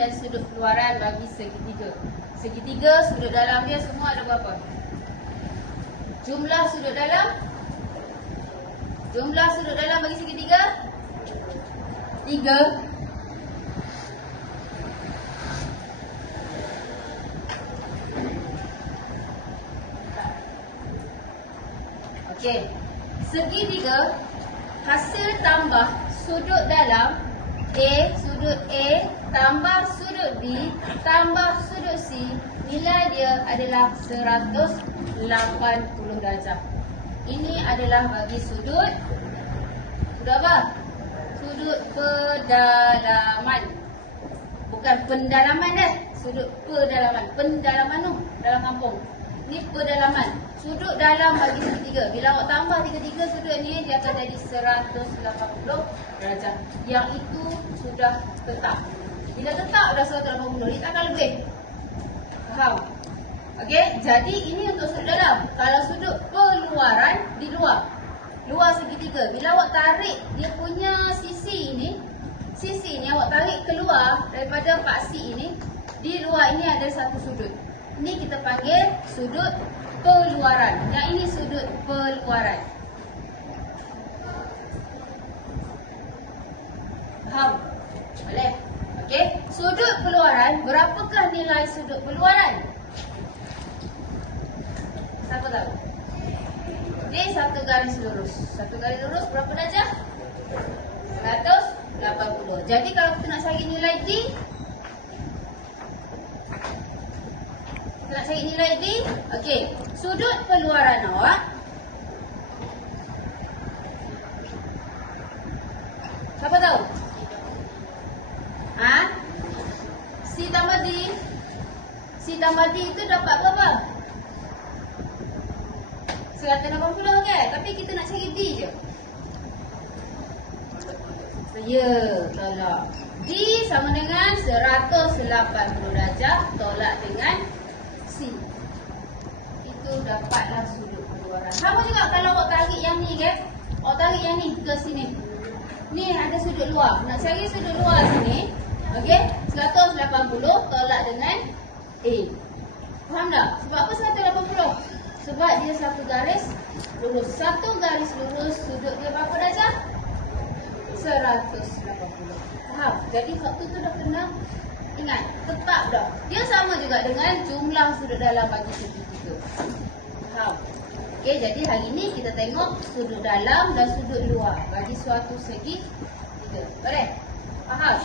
dan sudut keluaran bagi segitiga. Segitiga, sudut dalam dia semua ada berapa? Jumlah sudut dalam. Jumlah sudut dalam bagi segitiga 3. Okey. Segitiga hasil tambah sudut dalam sudut A tambah sudut B tambah sudut C, nilai dia adalah 180 darjah. Ini adalah bagi sudut apa? Sudut pedalaman. Bukan pendalaman dah. Sudut pedalaman. Pendalaman tu dalam kampung. Ni pedalaman. Sudut dalam bagi segitiga. Bila awak tambah tiga-tiga sudut ni, dia akan jadi 180 darjah. Yang itu sudah tetap. Bila tetap dah 180, dia takkan lebih. Faham? Okey, jadi ini untuk sudut dalam. Kalau sudut keluaran di luar. Luar segitiga. Bila awak tarik dia punya sisi ini awak tarik keluar daripada paksi ini, di luar ini ada satu sudut. Ini kita panggil sudut keluaran. Yang ini sudut keluaran. Faham? Boleh? Okey, sudut keluaran, berapakah nilai sudut keluaran? Siapa tahu? Dia satu garis lurus. Satu garis lurus berapa darjah? 180. Jadi kalau kita nak cari nilai D, kita nak cari nilai D. Okey, sudut keluaran awak siapa tahu? C tambah D. C tambah D itu dapat berapa? 180 kan? Tapi kita nak cari D je. Ya, tolak. D sama dengan 180 darjah tolak dengan C. Itu dapatlah sudut keluaran. Sama juga kalau awak tarik yang ni kan? Awak tarik yang ni ke sini. Ni ada sudut luar. Nak cari sudut luar sini. Okey? 180 tolak dengan A. Faham tak? Sebab apa 180? Sebab dia satu garis lurus. Satu garis lurus, sudut dia berapa darjah? 180. Faham? Jadi waktu tu dah kena ingat. Tetap dah. Dia sama juga dengan jumlah sudut dalam bagi segitiga. Faham? Okey, jadi hari ni kita tengok sudut dalam dan sudut luar bagi suatu segitiga. Boleh? Faham?